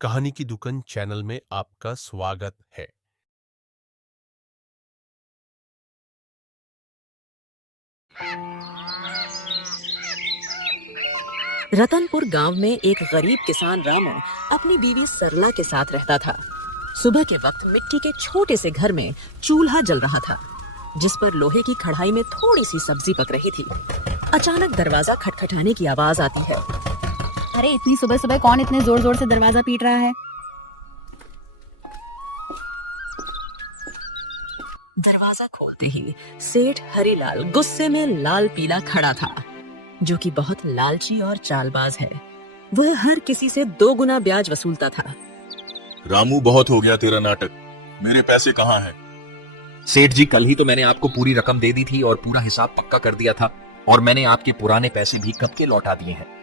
कहानी की दुकान चैनल में आपका स्वागत है। रतनपुर गांव में एक गरीब किसान रामू अपनी बीवी सरला के साथ रहता था। सुबह के वक्त मिट्टी के छोटे से घर में चूल्हा जल रहा था, जिस पर लोहे की कढ़ाई में थोड़ी सी सब्जी पक रही थी। अचानक दरवाजा खटखटाने की आवाज आती है। अरे इतनी सुबह सुबह कौन इतने जोर जोर से दरवाजा पीट रहा है? दरवाजा खोलते ही सेठ हरीलाल गुस्से में लाल पीला खड़ा था, जो कि बहुत लालची और चालबाज है। वह हर किसी से 2 गुना ब्याज वसूलता था। रामू, बहुत हो गया तेरा नाटक। मेरे पैसे कहाँ हैं? सेठ जी, कल ही तो मैंने आपको पूरी रकम दे दी थी और पूरा हिसाब पक्का कर दिया था, और मैंने आपके पुराने पैसे भी कब के लौटा दिए हैं।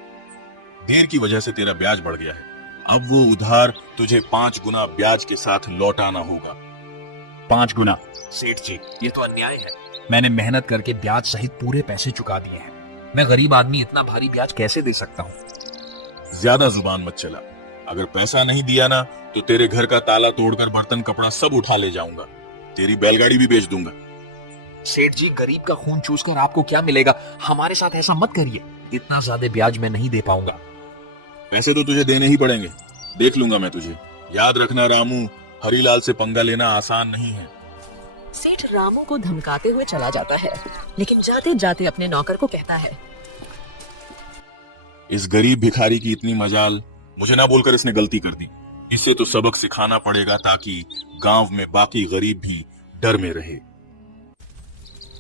देर की वजह से तेरा ब्याज बढ़ गया है। अब वो उधार तुझे 5 गुना ब्याज के साथ लौटाना होगा। 5 गुना? सेठ जी, ये तो अन्याय है। मैंने मेहनत करके ब्याज सहित पूरे पैसे चुका दिए हैं। मैं गरीब आदमी इतना भारी ब्याज कैसे दे सकता हूँ? ज्यादा जुबान मत चला। अगर पैसा नहीं दिया ना तो तेरे घर का ताला तोड़कर बर्तन कपड़ा सब उठा ले जाऊंगा। तेरी बैलगाड़ी भी बेच दूंगा। सेठ जी, गरीब का खून चूसकर आपको क्या मिलेगा? हमारे साथ ऐसा मत करिए। इतना ज्यादा ब्याज मैं नहीं दे पाऊंगा। पैसे तो तुझे देने ही पड़ेंगे। देख लूंगा मैं तुझे। याद रखना रामू, हरीलाल से पंगा लेना आसान नहीं है। सेठ रामू को धमकाते हुए चला जाता है, लेकिन जाते जाते अपने नौकर को कहता है, इस गरीब भिखारी की इतनी मजाल, मुझे ना बोलकर इसने गलती कर दी। इससे तो सबक सिखाना पड़ेगा ताकि गांव में बाकी गरीब भी डर में रहे।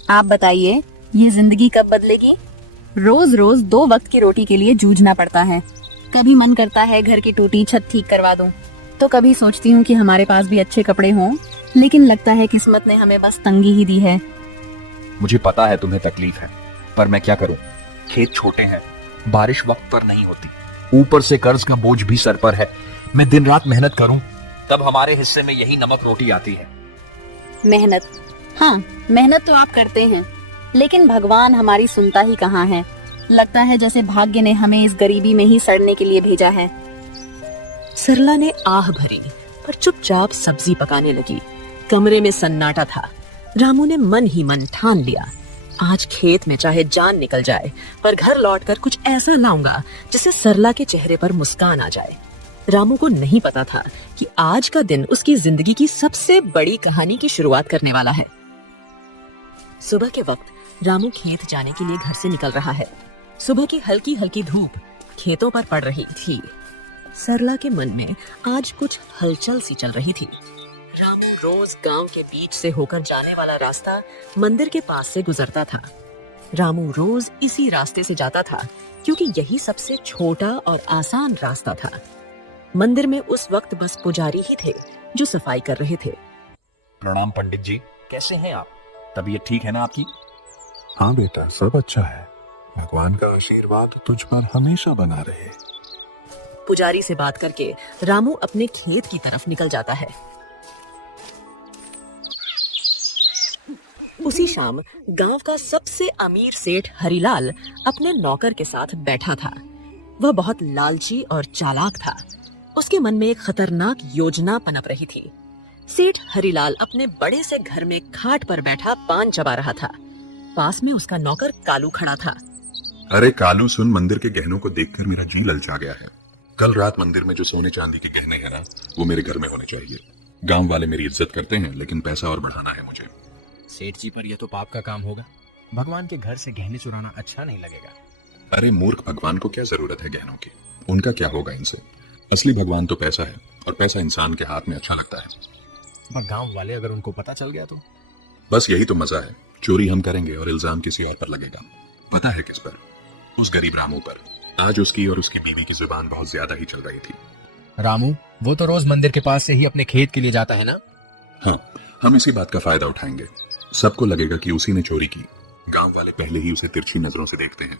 आप बताइए, ये जिंदगी कब बदलेगी? रोज रोज 2 वक्त की रोटी के लिए जूझना पड़ता है। कभी मन करता है घर की टूटी छत ठीक करवा दूं, तो कभी सोचती हूँ कि हमारे पास भी अच्छे कपड़े हों, लेकिन लगता है किस्मत ने हमें बस तंगी ही दी है। मुझे पता है तुम्हें तकलीफ है, पर मैं क्या करूं? खेत छोटे हैं, बारिश वक्त पर नहीं होती, ऊपर से कर्ज का बोझ भी सर पर है। मैं दिन रात मेहनत करूं, तब हमारे हिस्से में यही नमक रोटी आती है। मेहनत, हाँ मेहनत तो आप करते हैं, लेकिन भगवान हमारी सुनता ही कहाँ है। लगता है जैसे भाग्य ने हमें इस गरीबी में ही सड़ने के लिए भेजा है। सरला ने आह भरी पर चुपचाप सब्जी पकाने लगी। कमरे में सन्नाटा था। रामू ने मन ही मन ठान लिया, आज खेत में चाहे जान निकल जाए, पर घर लौटकर कुछ ऐसा लाऊंगा जिससे सरला के चेहरे पर मुस्कान आ जाए। रामू को नहीं पता था कि आज का दिन उसकी जिंदगी की सबसे बड़ी कहानी की शुरुआत करने वाला है। सुबह के वक्त रामू खेत जाने के लिए घर से निकल रहा है। सुबह की हल्की हल्की धूप खेतों पर पड़ रही थी। सरला के मन में आज कुछ हलचल सी चल रही थी। रामू रोज गांव के बीच से होकर जाने वाला रास्ता मंदिर के पास से गुजरता था। रामू रोज इसी रास्ते से जाता था, क्योंकि यही सबसे छोटा और आसान रास्ता था। मंदिर में उस वक्त बस पुजारी ही थे जो सफाई कर रहे थे। प्रणाम पंडित जी, कैसे हैं आप? तबीयत ठीक है ना आपकी? हाँ बेटा, सब अच्छा है। भगवान का आशीर्वाद तुझ पर हमेशा बना रहे। पुजारी से बात करके रामू अपने खेत की तरफ निकल जाता है। उसी शाम गांव का सबसे अमीर सेठ हरीलाल अपने नौकर के साथ बैठा था। वह बहुत लालची और चालाक था। उसके मन में एक खतरनाक योजना पनप रही थी। सेठ हरीलाल अपने बड़े से घर में खाट पर बैठा पान चबा रहा था। पास में उसका नौकर कालू खड़ा था। अरे कालू सुन, मंदिर के गहनों को देखकर मेरा जी ललचा गया है। कल रात मंदिर में जो सोने चांदी के गहने हैं ना, वो मेरे घर में होने चाहिए। गांव वाले मेरी इज्जत करते हैं, लेकिन पैसा और बढ़ाना है मुझे। सेठ जी, पर यह तो पाप का काम होगा। भगवान के घर से गहने चुराना अच्छा नहीं लगेगा। अरे मूर्ख, भगवान को क्या जरूरत है गहनों की? उनका क्या होगा इनसे? असली भगवान तो पैसा है, और पैसा इंसान के हाथ में अच्छा लगता है। पर गांव वाले अगर उनको पता चल गया तो? बस यही तो मजा है। चोरी हम करेंगे और इल्जाम किसी और पर लगेगा। पता है किस पर? उस गरीब रामू पर। आज उसकी और उसकी बीवी की जुबान बहुत ज्यादा ही चल रही थी। रामू, वो तो रोज मंदिर के पास से ही अपने खेत के लिए जाता है ना? हाँ, हम इसी बात का फायदा उठाएंगे। सबको लगेगा कि उसी ने चोरी की। गांव वाले पहले ही उसे तिरछी नजरों से देखते हैं।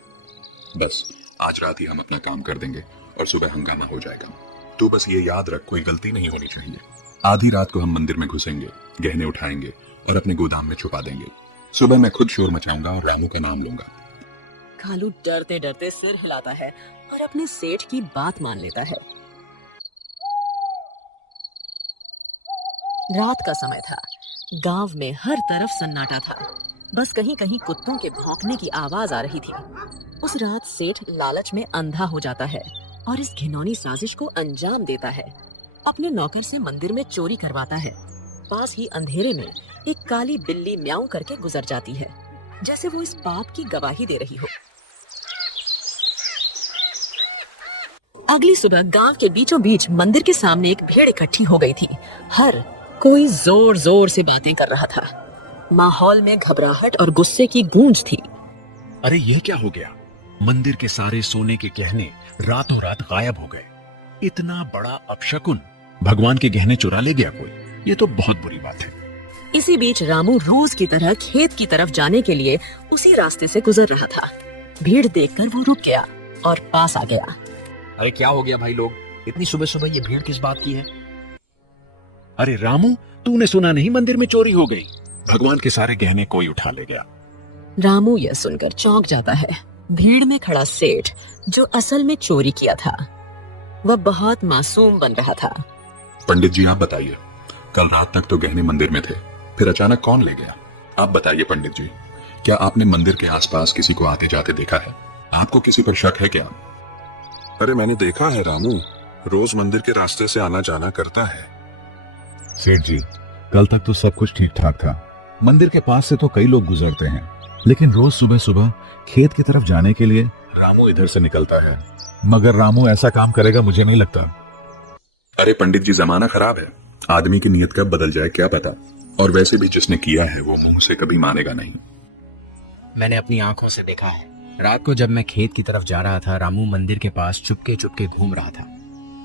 बस आज रात ही हम अपना काम कर देंगे और सुबह हंगामा हो जाएगा। तो बस ये याद रख, कोई गलती नहीं होनी चाहिए। आधी रात को हम मंदिर में घुसेंगे, गहने उठाएंगे और अपने गोदाम में छुपा देंगे। सुबह मैं खुद शोर मचाऊंगा और रामू का नाम लूंगा। कालू डरते डरते सिर हिलाता है और अपने सेठ की बात मान लेता है। रात का समय था। गांव में हर तरफ सन्नाटा था। बस कहीं कहीं कुत्तों के भौंकने की आवाज आ रही थी। उस रात सेठ लालच में अंधा हो जाता है और इस घिनौनी साजिश को अंजाम देता है। अपने नौकर से मंदिर में चोरी करवाता है। पास ही अंधेरे में एक काली बिल्ली म्याऊं करके गुजर जाती है, जैसे वो इस पाप की गवाही दे रही हो। अगली सुबह गांव के बीचों बीच मंदिर के सामने एक भीड़ इकट्ठी हो गई थी। हर कोई जोर जोर से बातें कर रहा था। माहौल में घबराहट और गुस्से की गूंज थी। अरे यह क्या हो गया? मंदिर के सारे सोने के गहने रातों रात गायब हो गए। इतना बड़ा अपशकुन, भगवान के गहने चुरा ले गया कोई। ये तो बहुत बुरी बात है। इसी बीच रामू रोज की तरह खेत की तरफ जाने के लिए उसी रास्ते से गुजर रहा था। भीड़ देखकर वो रुक गया और पास आ गया। अरे क्या हो गया भाई लोग? इतनी सुबह सुबह ये भीड़ किस बात की है? अरे रामू, तूने सुना नहीं मंदिर में चोरी हो गई? भगवान के सारे गहने कोई उठा ले गया। रामू यह सुनकर चौंक जाता है। भीड़ में खड़ा सेठ, जो असल में चोरी किया था, वह बहुत मासूम बन रहा था। पंडित जी आप बताइए, कल रात तक तो गहने मंदिर में थे, फिर अचानक कौन ले गया? आप बताइए पंडित जी, क्या आपने मंदिर के आसपास किसी को आते जाते देखा है? आपको किसी पर शक है क्या? अरे मैंने देखा है रामू, रोज मंदिर के रास्ते से आना जाना करता है। सेठ जी, कल तक तो सब कुछ ठीक ठाक था। मंदिर के पास से तो कई लोग गुजरते हैं, लेकिन रोज सुबह सुबह खेत की तरफ जाने के लिए रामू इधर से निकलता है। मगर रामू ऐसा काम करेगा मुझे नहीं लगता। अरे पंडित जी, जमाना खराब है, आदमी की नीयत कब बदल जाए क्या पता। और वैसे भी जिसने किया है वो मुंह से कभी मानेगा नहीं। मैंने अपनी आंखों से देखा है। रात को जब मैं खेत की तरफ जा रहा था, रामू मंदिर के पास चुपके चुपके घूम रहा था।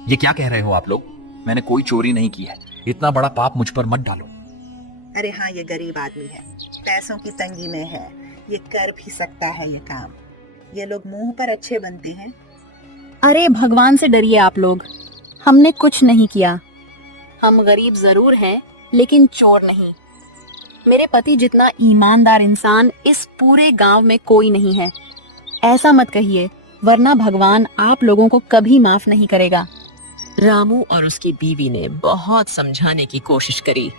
ये क्या कह रहे हो आप लोग? मैंने कोई चोरी नहीं की है। इतना बड़ा पाप मुझ पर मत डालो। अरे हाँ, ये गरीब आदमी है, पैसों की तंगी में है, ये कर भी सकता है ये काम। ये लोग मुंह पर अच्छे बनते हैं। अरे भगवान से डरिए आप लोग, हमने कुछ नहीं किया। हम गरीब जरूर हैं, लेकिन चोर नहीं। मेरे पति जितना ईमानदार इंसान इस पूरे गांव में कोई नहीं है। ऐसा मत कहिए, वरना भगवान आप लोगों को कभी माफ नहीं करेगा। रामू और उसकी बीवी ने बहुत समझाने की कोशिश करी,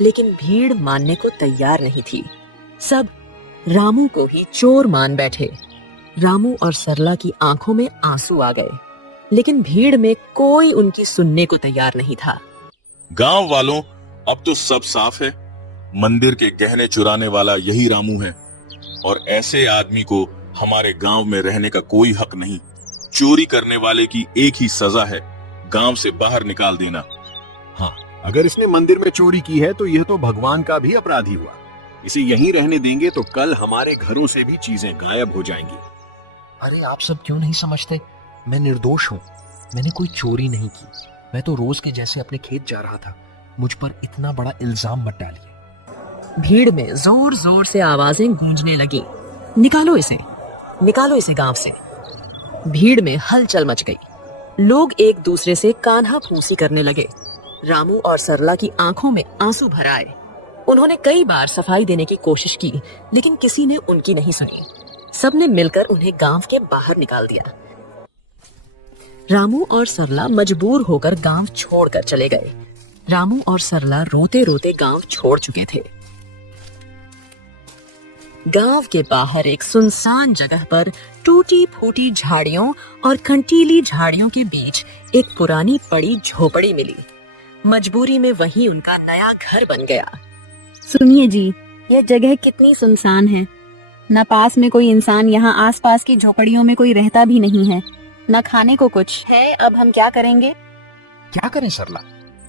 लेकिन भीड़ मानने को तैयार नहीं थी। सब रामू को ही चोर मान बैठे। रामू और सरला की आंखों में आंसू आ गए, लेकिन भीड़ में कोई उनकी सुनने को तैयार नहीं था। गांव वालों, अब तो सब साफ है। मंदिर के गहने चुराने वाला यही रामू है, और ऐसे आदमी को हमारे गांव में रहने का कोई हक नहीं। चोरी करने वाले की एक ही सजा है, गांव से बाहर निकाल देना। हाँ, अगर इसने मंदिर में चोरी की है तो यह तो भगवान का भी अपराधी हुआ। इसे यहीं रहने देंगे तो कल हमारे घरों से भी चीजें गायब हो जाएंगी। अरे आप सब क्यों नहीं समझते? मैं निर्दोष हूँ। मैंने कोई चोरी नहीं की। मैं तो रोज के जैसे अपने खेत जा रहा था। मुझ पर इतना बड़ा इल्जाम मत डालिए। भीड़ में जोर जोर से आवाजें गूंजने लगी। निकालो इसे गांव से। भीड़ में हलचल मच गई। लोग एक दूसरे से कान्हा फूंसी करने लगे। रामू और सरला की आंखों में आंसू भर आए। उन्होंने कई बार सफाई देने की कोशिश की, लेकिन किसी ने उनकी नहीं सुनी। सबने मिलकर उन्हें गांव के बाहर निकाल दिया। रामू और सरला मजबूर होकर गांव छोड़कर चले गए। रामू और सरला रोते रोते गांव छोड़ चुके थे। गांव के बाहर एक सुनसान जगह पर टूटी फूटी झाड़ियों और कंटीली झाड़ियों के बीच एक पुरानी पड़ी झोपड़ी मिली। मजबूरी में वहीं उनका नया घर बन गया। सुनिए जी, यह जगह कितनी सुनसान है। न पास में कोई इंसान, यहाँ आसपास की झोपड़ियों में कोई रहता भी नहीं है। न खाने को कुछ है। अब हम क्या करेंगे? क्या करें सरला?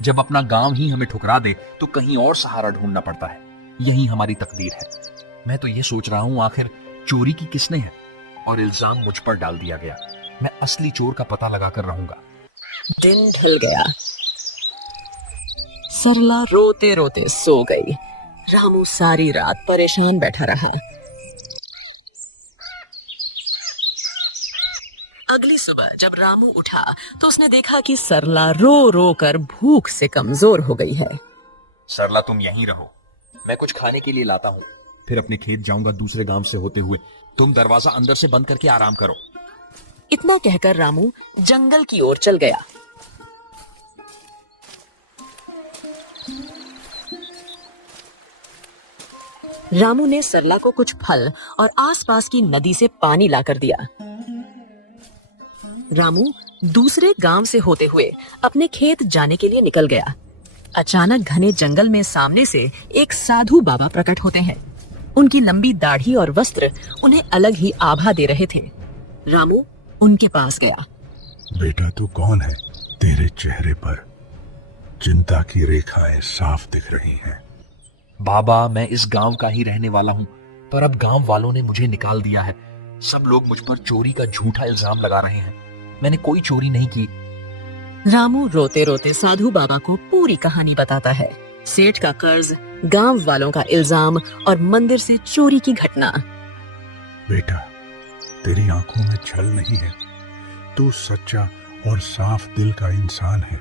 जब अपना गांव ही हमें ठुकरा दे तो कहीं और सहारा ढूंढना पड़ता है। यही हमारी तकदीर है। मैं तो ये सोच रहा हूँ, आखिर चोरी की किसने है और इल्जाम मुझ पर डाल दिया गया। मैं असली चोर का पता लगाकर रहूंगा। दिन ढल गया। सरला रोते रोते सो गई। रामू सारी रात परेशान बैठा रहा। अगली सुबह जब रामू उठा तो उसने देखा कि सरला रो रो कर भूख से कमजोर हो गई है। सरला, तुम यहीं रहो, मैं कुछ खाने के लिए लाता हूँ। फिर अपने खेत जाऊंगा दूसरे गांव से होते हुए। तुम दरवाजा अंदर से बंद करके आराम करो। इतना कहकर रामू जंगल की ओर चल गया। रामू ने सरला को कुछ फल और आसपास की नदी से पानी लाकर दिया। रामू दूसरे गांव से होते हुए अपने खेत जाने के लिए निकल गया। अचानक घने जंगल में सामने से एक साधु बाबा प्रकट होते हैं। उनकी लंबी दाढ़ी और वस्त्र उन्हें अलग ही आभा दे रहे थे। रामू उनके पास गया। बेटा तू कौन है? तेरे चेहरे पर चिंता की रेखाएं साफ दिख रही हैं। बाबा, मैं इस गांव का ही रहने वाला हूँ, पर अब गांव वालों ने मुझे निकाल दिया है। सब लोग मुझ पर चोरी का झूठा इल्जाम लगा रहे हैं। मैंने कोई चोरी नहीं की। रामू रोते रोते साधु बाबा को पूरी कहानी बताता है। सेठ का कर्ज, गांव वालों का इल्जाम और मंदिर से चोरी की घटना। बेटा, तेरी आंखों में छल नहीं है। तू सच्चा और साफ दिल का इंसान है।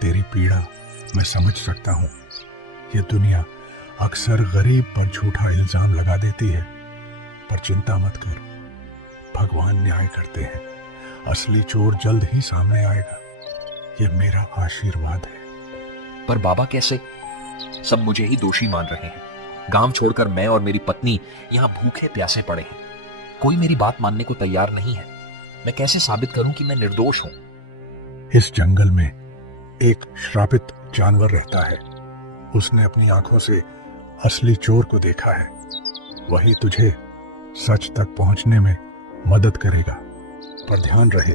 तेरी पीड़ा मैं समझ सकता हूँ। ये दुनिया अक्सर गरीब पर झूठा इल्जाम लगा देती है, पर चिंता मत कर, भगवान न्याय करते हैं। असली चोर जल्द ही सामने आएगा। ये मेरा आशीर्वाद है। पर बाबा कैसे? सब मुझे ही दोषी मान रहे हैं। गांव छोड़कर मैं और मेरी पत्नी यहाँ भूखे प्यासे पड़े हैं। कोई मेरी बात मानने को तैयार नहीं है। मैं कैसे साबित करूं कि मैं निर्दोष हूं? इस जंगल में एक श्रापित जानवर रहता है। उसने अपनी आंखों से असली चोर को देखा है। वही तुझे सच तक पहुंचने में मदद करेगा। पर ध्यान रहे,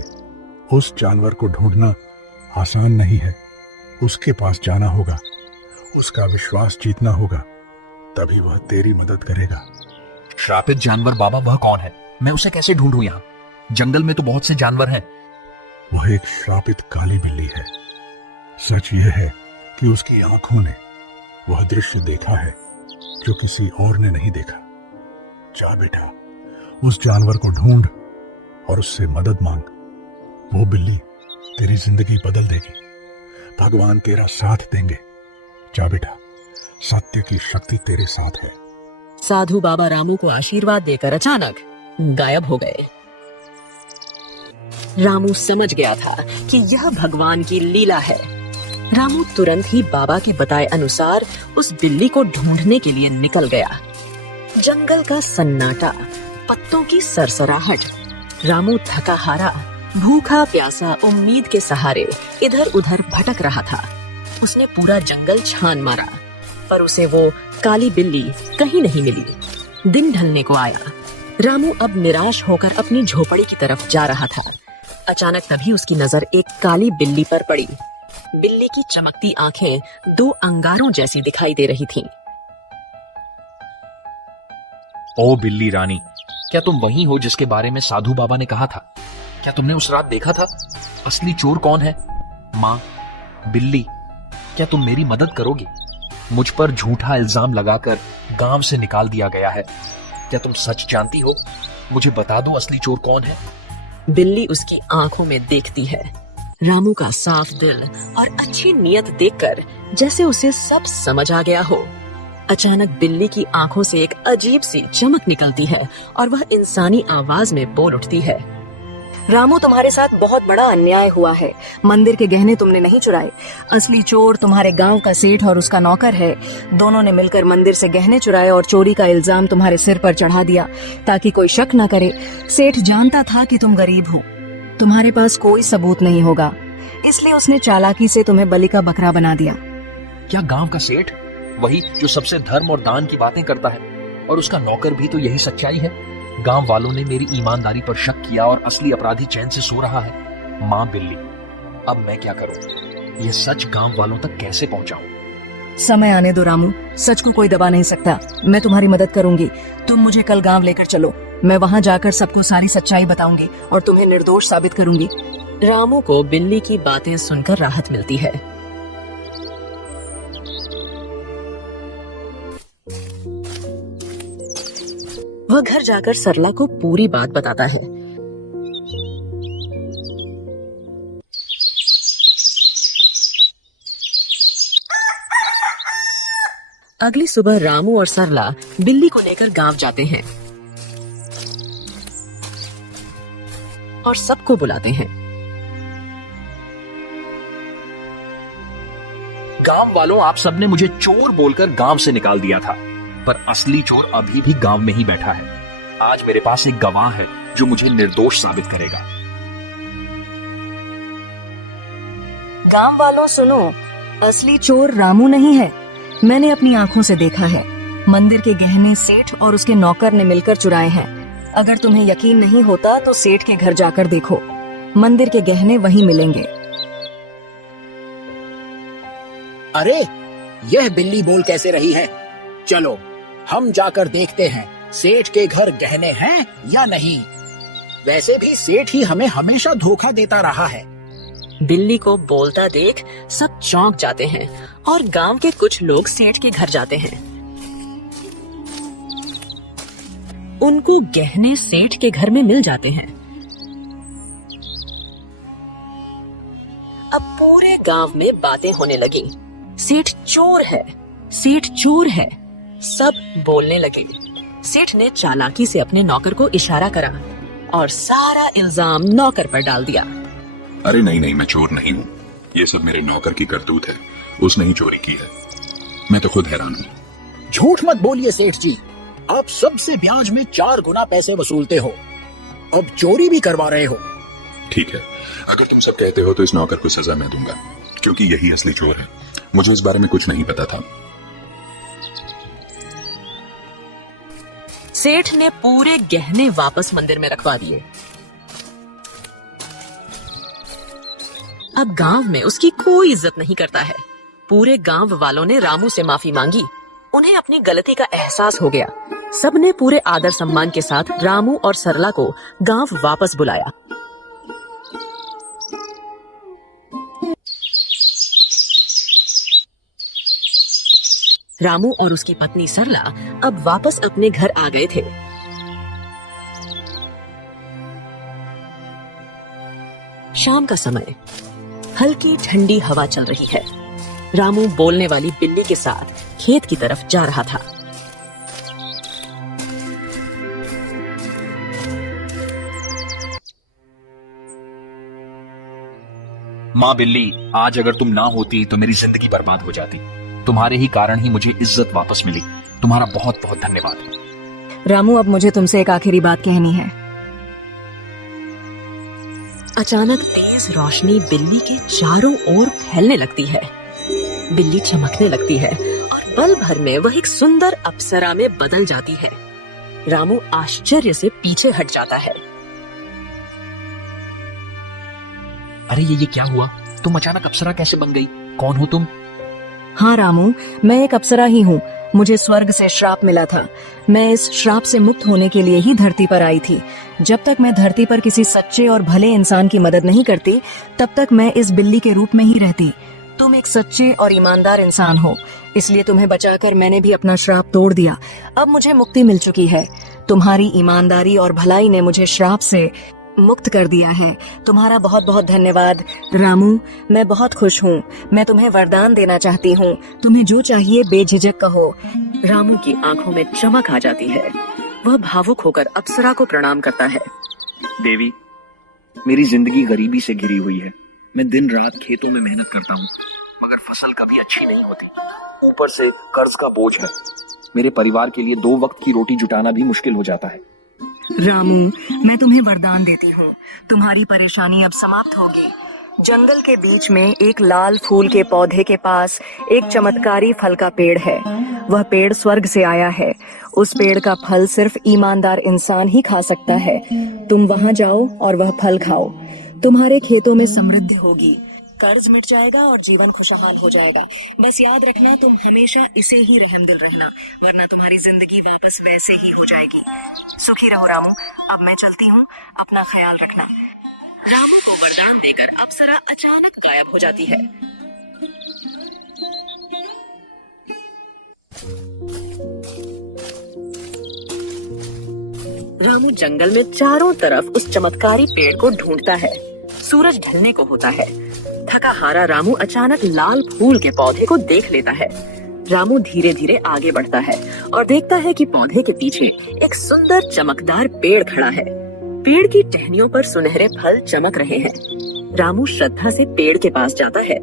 उस जानवर को ढूंढना आसान नहीं है। उसके पास जाना होगा, उसका विश्वास जीतना होगा, तभी वह तेरी मदद करेगा। श्रापित जानवर बाबा, वह कौन है? मैं उसे कैसे ढूंढूं? यहाँ जंगल में तो बहुत से जानवर हैं। वह एक श्रापित काली बिल्ली है। सच यह है कि उसकी आंखों ने वह दृश्य देखा है जो किसी और ने नहीं देखा। जा बेटा, उस जानवर को ढूंढ और उससे मदद मांग। वो बिल्ली तेरी जिंदगी बदल देगी। भगवान तेरा साथ देंगे। जा बेटा, सत्य की शक्ति तेरे साथ है। साधु बाबा रामू को आशीर्वाद देकर अचानक गायब हो गए। रामू समझ गया था कि यह भगवान की लीला है। रामू तुरंत ही बाबा के बताए अनुसार उस बिल्ली को ढूंढने के लिए निकल गया। जंगल का सन्नाटा, पत्तों की सरसराहट। रामू थका हारा, भूखा प्यासा, उम्मीद के सहारे इधर उधर भटक रहा था। उसने पूरा जंगल छान मारा, पर उसे वो काली बिल्ली कहीं नहीं मिली। दिन ढलने को आया। रामू अब निराश होकर अपनी झोपड़ी की तरफ जा रहा था। अचानक तभी उसकी नजर एक काली बिल्ली पर पड़ी। बिल्ली की चमकती आंखें दो अंगारों जैसी दिखाई दे रही थीं। ओ बिल्ली रानी, क्या तुम वही हो जिसके बारे में साधु बाबा ने कहा था? क्या तुमने उस रात देखा था? असली चोर कौन है? माँ, बिल्ली, क्या तुम मेरी मदद करोगी? मुझ पर झूठा इल्जाम लगाकर गांव से निकाल दिया गया है। क्या तुम सच जानती हो? मुझे बता दो, असली चोर कौन है? बिल्ली उसकी आंखों में देखती है। रामू का साफ दिल और अच्छी नीयत देखकर जैसे उसे सब समझ आ गया हो। अचानक बिल्ली की आंखों से एक अजीब सी चमक निकलती है और वह इंसानी आवाज में बोल उठती है। रामू, तुम्हारे साथ बहुत बड़ा अन्याय हुआ है। मंदिर के गहने तुमने नहीं चुराए। असली चोर तुम्हारे गांव का सेठ और उसका नौकर है। दोनों ने मिलकर मंदिर से गहने चुराए और चोरी का इल्जाम तुम्हारे सिर पर चढ़ा दिया ताकि कोई शक न करे। सेठ जानता था कि तुम गरीब हो, तुम्हारे पास कोई सबूत नहीं होगा, इसलिए उसने चालाकी से तुम्हें बलि का बकरा बना दिया। क्या गांव का सेठ, वही जो सबसे धर्म और दान की बातें करता है, और उसका नौकर भी तो यही सच्चाई है? गांव वालों ने मेरी ईमानदारी पर शक किया और असली अपराधी चैन से सो रहा है। माँ बिल्ली, अब मैं क्या करूं? यह सच गांव वालों तक कैसे पहुंचाऊं? समय आने दो रामू, सच को कोई दबा नहीं सकता। मैं तुम्हारी मदद करूंगी। तुम मुझे कल गांव लेकर चलो। मैं वहां जाकर सबको सारी सच्चाई बताऊंगी और तुम्हें निर्दोष साबित करूंगी। रामू को बिल्ली की बातें सुनकर राहत मिलती है। वह घर जाकर सरला को पूरी बात बताता है। अगली सुबह रामू और सरला बिल्ली को लेकर गांव जाते हैं और सबको बुलाते हैं। गांव वालों, आप सबने मुझे चोर बोलकर गांव से निकाल दिया था। पर असली चोर अभी भी गांव में ही बैठा है। आज मेरे पास एक गवाह है जो मुझे निर्दोष साबित करेगा। गांव वालों सुनो, असली चोर रामू नहीं है। मैंने अपनी आंखों से देखा है। मंदिर के गहने सेठ और उसके नौकर ने मिलकर चुराए हैं। अगर तुम्हें यकीन नहीं होता तो सेठ के घर जाकर देखो, मंदिर के गहने वहीं मिलेंगे। अरे, यह बिल्ली बोल कैसे रही है? चलो हम जाकर देखते हैं सेठ के घर गहने हैं या नहीं। वैसे भी सेठ ही हमें हमेशा धोखा देता रहा है। बिल्ली को बोलता देख सब चौंक जाते हैं और गांव के कुछ लोग सेठ के घर जाते हैं। उनको गहने सेठ के घर में मिल जाते हैं। अब पूरे गांव में बातें होने लगी। सेठ चोर है, सेठ चोर है। सब बोलने लगे। सेठ ने चालाकी से अपने नौकर को इशारा करा और सारा इल्जाम नौकर पर डाल दिया। अरे नहीं नहीं, मैं चोर नहीं हूँ। ये सब मेरे नौकर की करतूत है। उसने ही चोरी की है। मैं तो खुद हैरान हूँ। झूठ मत बोलिए सेठ जी, आप सबसे ब्याज में 4 गुना पैसे वसूलते हो, अब चोरी भी करवा रहे हो। ठीक है, अगर तुम सब कहते हो तो इस नौकर को सजा मैं दूंगा, क्योंकि यही असली चोर है। मुझे इस बारे में कुछ नहीं पता था। सेठ ने पूरे गहने वापस मंदिर में रखवा दिए। अब गांव में उसकी कोई इज्जत नहीं करता है। पूरे गांव वालों ने रामू से माफी मांगी। उन्हें अपनी गलती का एहसास हो गया। सबने पूरे आदर सम्मान के साथ रामू और सरला को गांव वापस बुलाया। रामू और उसकी पत्नी सरला अब वापस अपने घर आ गए थे। शाम का समय, हल्की ठंडी हवा चल रही है। रामू बोलने वाली बिल्ली के साथ खेत की तरफ जा रहा था। माँ बिल्ली, आज अगर तुम ना होती तो मेरी जिंदगी बर्बाद हो जाती। तुम्हारे ही कारण ही मुझे इज्जत वापस मिली। तुम्हारा बहुत बहुत धन्यवाद। रामू, अब मुझे तुमसे एक आखिरी बात कहनी है। अचानक तेज रोशनी बिल्ली के चारों ओर फैलने लगती है। बिल्ली चमकने लगती है और पल भर में वह एक सुंदर अप्सरा में बदल जाती है। रामू आश्चर्य से पीछे हट जाता है। अरे ये क्या हुआ? तुम अचानक अप्सरा कैसे बन गई? कौन हो तुम? हाँ रामू, मैं एक अप्सरा ही हूँ। मुझे स्वर्ग से श्राप मिला था। मैं इस श्राप से मुक्त होने के लिए ही धरती पर आई थी। जब तक मैं धरती पर किसी सच्चे और भले इंसान की मदद नहीं करती, तब तक मैं इस बिल्ली के रूप में ही रहती। तुम एक सच्चे और ईमानदार इंसान हो, इसलिए तुम्हें बचाकर मैंने भी अपना श्राप तोड़ दिया। अब मुझे मुक्ति मिल चुकी है। तुम्हारी ईमानदारी और भलाई ने मुझे श्राप से मुक्त कर दिया है। तुम्हारा बहुत बहुत धन्यवाद रामू। मैं बहुत खुश हूँ। मैं तुम्हें वरदान देना चाहती हूँ। तुम्हें जो चाहिए बेझिझक कहो। रामू की आंखों में चमक आ जाती है। वह भावुक होकर अप्सरा को प्रणाम करता है। देवी, मेरी जिंदगी गरीबी से घिरी हुई है। मैं दिन रात खेतों में मेहनत करता हूँ, मगर फसल कभी अच्छी नहीं होती। ऊपर से कर्ज का बोझ है। मेरे परिवार के लिए 2 वक्त की रोटी जुटाना भी मुश्किल हो जाता है। रामू, मैं तुम्हें वरदान देती हूँ। तुम्हारी परेशानी अब समाप्त होगी। जंगल के बीच में एक लाल फूल के पौधे के पास एक चमत्कारी फल का पेड़ है। वह पेड़ स्वर्ग से आया है। उस पेड़ का फल सिर्फ ईमानदार इंसान ही खा सकता है। तुम वहां जाओ और वह फल खाओ। तुम्हारे खेतों में समृद्धि होगी, कर्ज मिट जाएगा और जीवन खुशहाल हो जाएगा। बस याद रखना, तुम हमेशा इसे ही रहमदिल रहना, वरना तुम्हारी जिंदगी वापस वैसे ही हो जाएगी। सुखी रहो रामू। अब मैं चलती हूँ, अपना ख्याल रखना। रामू को वरदान देकर अप्सरा अचानक गायब हो जाती है। रामू जंगल में चारों तरफ उस चमत्कारी पेड़ को ढूंढता है। सूरज ढलने को होता है। थका हारा रामू अचानक लाल फूल के पौधे को देख लेता है। रामू धीरे धीरे आगे बढ़ता है और देखता है कि पौधे के पीछे एक सुंदर चमकदार पेड़ खड़ा है। पेड़ की टहनियों पर सुनहरे फल चमक रहे हैं। रामू श्रद्धा से पेड़ के पास जाता है।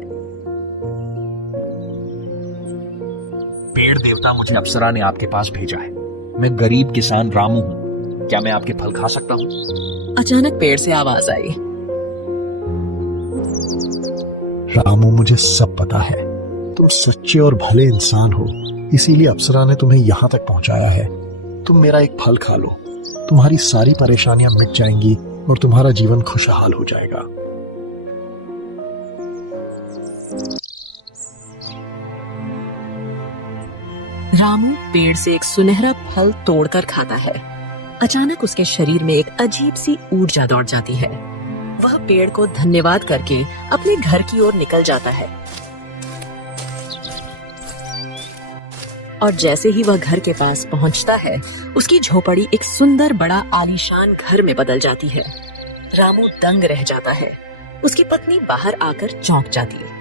पेड़ देवता मुझे अप्सरा ने आपके पास भेजा है। मैं गरीब किसान रामू हूँ, क्या मैं आपके फल खा सकता हूँ? अचानक पेड़ से आवाज आई। रामू, मुझे सब पता है। तुम सच्चे और भले इंसान हो, इसीलिए अप्सरा ने तुम्हें यहाँ तक पहुँचाया है। तुम मेरा एक फल खा लो, तुम्हारी सारी परेशानियां मिट जाएंगी और तुम्हारा जीवन खुशहाल हो जाएगा। रामू पेड़ से एक सुनहरा फल तोड़कर खाता है। अचानक उसके शरीर में एक अजीब सी ऊर्जा दौड़ जाती है। वह पेड़ को धन्यवाद करके अपने घर की ओर निकल जाता है। और जैसे ही वह घर के पास पहुंचता है, उसकी झोपड़ी एक सुंदर बड़ा आलीशान घर में बदल जाती है। रामू दंग रह जाता है। उसकी पत्नी बाहर आकर चौंक जाती है।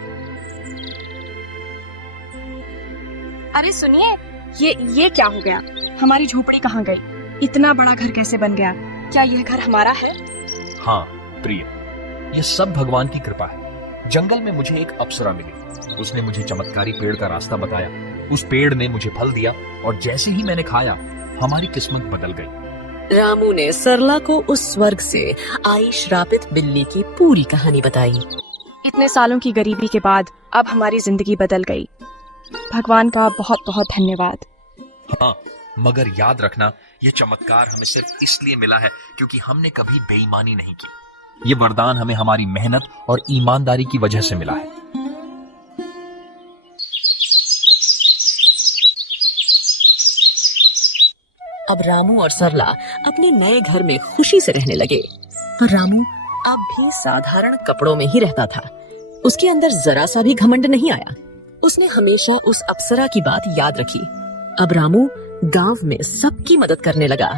अरे सुनिए, ये क्या हो गया? हमारी झोपड़ी कहाँ गई? इतना बड़ा घर कैसे बन गया? क्या यह घर हमारा है? हाँ प्रिय, यह सब भगवान की कृपा है। जंगल में मुझे एक अप्सरा मिली। उसने मुझे चमत्कारी पेड़ का रास्ता बताया। उस पेड़ ने मुझे फल दिया और जैसे ही मैंने खाया, हमारी किस्मत बदल गई। रामू ने सरला को उस स्वर्ग से आई श्रापित बिल्ली की पूरी कहानी बताई। इतने सालों की गरीबी के बाद अब हमारी जिंदगी बदल गई। भगवान का बहुत बहुत धन्यवाद। हाँ, मगर याद रखना, यह चमत्कार हमें सिर्फ इसलिए मिला है क्योंकि हमने कभी बेईमानी नहीं की। ये वरदान हमें हमारी मेहनत और ईमानदारी की वजह से मिला है। अब रामू और सरला अपने नए घर में खुशी से रहने लगे। पर रामू अब भी साधारण कपड़ों में ही रहता था। उसके अंदर जरा सा भी घमंड नहीं आया। उसने हमेशा उस अप्सरा की बात याद रखी। अब रामू गांव में सबकी मदद करने लगा।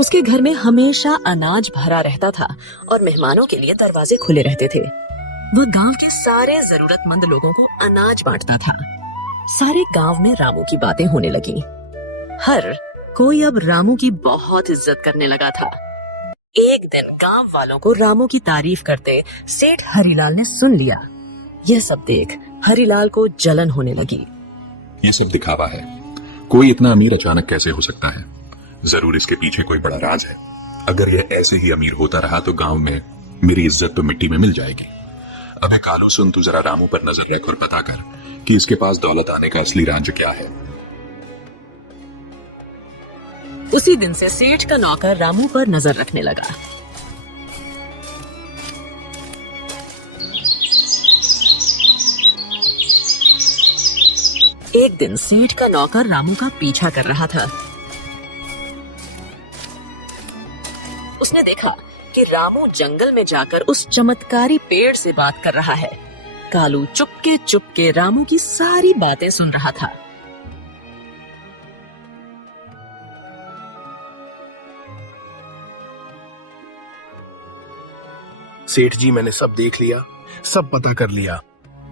उसके घर में हमेशा अनाज भरा रहता था और मेहमानों के लिए दरवाजे खुले रहते थे। वह गांव के सारे जरूरतमंद लोगों को अनाज बांटता था। सारे गांव में रामू की बातें होने लगी। हर कोई अब रामू की बहुत इज्जत करने लगा था। एक दिन गांव वालों को रामू की तारीफ करते सेठ हरिलाल ने सुन लिया। यह सब देख हरिलाल को जलन होने लगी। ये सब दिखावा है। कोई इतना अमीर अचानक कैसे हो सकता है? जरूर इसके पीछे कोई बड़ा राज है। अगर यह ऐसे ही अमीर होता रहा तो गांव में मेरी इज्जत तो मिट्टी में मिल जाएगी। अबे कालू, सुन, तू जरा रामू पर नजर रख और पता कर कि इसके पास दौलत आने का असली राज क्या है। उसी दिन से सेठ का नौकर रामू पर नजर रखने लगा। एक दिन सेठ का नौकर रामू का पीछा कर रहा था। उसने देखा कि रामू जंगल में जाकर उस चमत्कारी पेड़ से बात कर रहा है। कालू चुपके चुपके रामू की सारी बातें सुन रहा था। सेठ जी, मैंने सब देख लिया, सब पता कर लिया।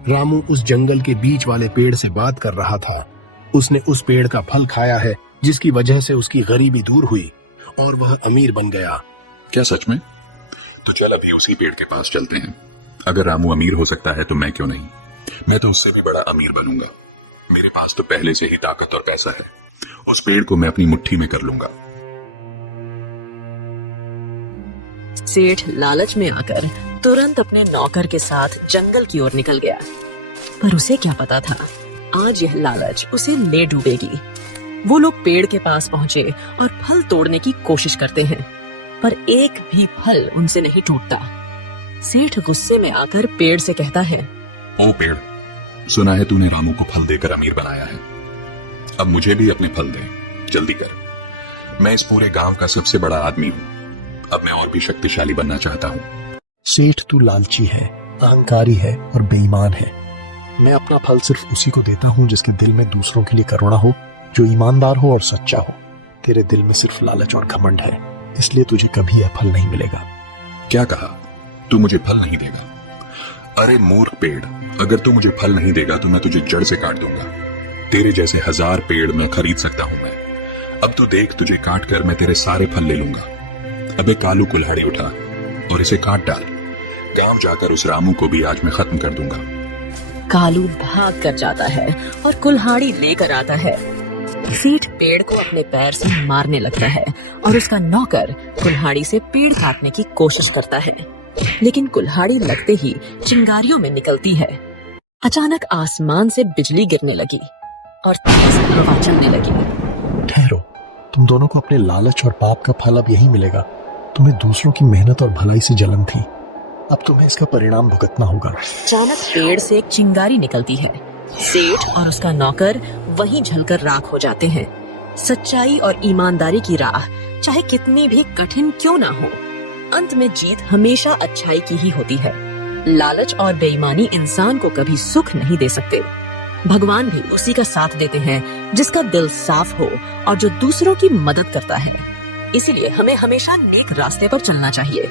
रामू उस जंगल के बीच वाले पेड़ से बात कर रहा था। उसने उस पेड़ का फल खाया है, जिसकी वजह से उसकी गरीबी दूर हुई और वह अमीर बन गया। क्या सच में? तो चल अभी उसी पेड़ के पास चलते हैं। अगर रामू अमीर हो सकता है तो मैं क्यों नहीं? मैं तो उससे भी बड़ा अमीर बनूंगा। मेरे पास तो पहले से ही ताकत और पैसा है। उस पेड़ को मैं अपनी मुट्ठी में कर लूंगा। सेठ लालच में आकर तुरंत अपने नौकर के साथ जंगल की ओर निकल गया। पर उसे क्या पता था, आज यह लालच उसे ले डूबेगी। वो लोग पेड़ के पास पहुंचे और फल तोड़ने की कोशिश करते हैं, पर एक भी फल उनसे नहीं टूटता। सेठ गुस्से में आकर पेड़ से कहता है, ओ पेड़, सुना है तूने रामू को फल देकर अमीर बनाया है। अब मुझे भी अपने फल दे, जल्दी कर। मैं इस पूरे गांव का सबसे बड़ा आदमी हूँ। अब मैं और भी शक्तिशाली बनना चाहता हूँ। सेठ, तू लालची है, अहंकारी है और बेईमान है। मैं अपना फल सिर्फ उसी को देता हूँ जिसके दिल में दूसरों के लिए करुणा हो, जो ईमानदार हो और सच्चा हो। तेरे दिल में सिर्फ लालच और घमंड है, इसलिए तुझे कभी यह फल नहीं मिलेगा। क्या कहा? तू मुझे फल नहीं देगा? अरे मूर्ख पेड़, अगर तू मुझे फल नहीं देगा तो मैं तुझे जड़ से काट दूंगा। तेरे जैसे 1000 पेड़ मैं खरीद सकता हूं मैं। अब तू देख, तुझे काट कर मैं तेरे सारे फल ले लूंगा। अबे कालू, कुल्हाड़ी उठा और इसे काट डाल। गांव जाकर उस रामू को भी आज मैं खत्म कर दूंगा। कालू भाग कर जाता है और कुल्हाड़ी लेकर आता है। सेठ पेड़ को अपने पैर से मारने लगता है और उसका नौकर कुल्हाड़ी से पेड़ काटने की कोशिश करता है, लेकिन कुल्हाड़ी लगते ही चिंगारियों में निकलती है। अचानक आसमान से बिजली गिरने लगी और तेज हवा चलने लगी। ठहरो, तुम दोनों को अपने लालच और पाप का फल अब यही मिलेगा। तुम्हें दूसरों की मेहनत और भलाई से जलन थी, अब तुम्हें इसका परिणाम भुगतना होगा। अचानक पेड़ से एक चिंगारी निकलती है। सेठ और उसका नौकर वहीं जलकर राख हो जाते हैं। सच्चाई और ईमानदारी की राह चाहे कितनी भी कठिन क्यों ना हो, अंत में जीत हमेशा अच्छाई की ही होती है। लालच और बेईमानी इंसान को कभी सुख नहीं दे सकते। भगवान भी उसी का साथ देते हैं जिसका दिल साफ हो और जो दूसरों की मदद करता है। इसीलिए हमें हमेशा नेक रास्ते पर चलना चाहिए।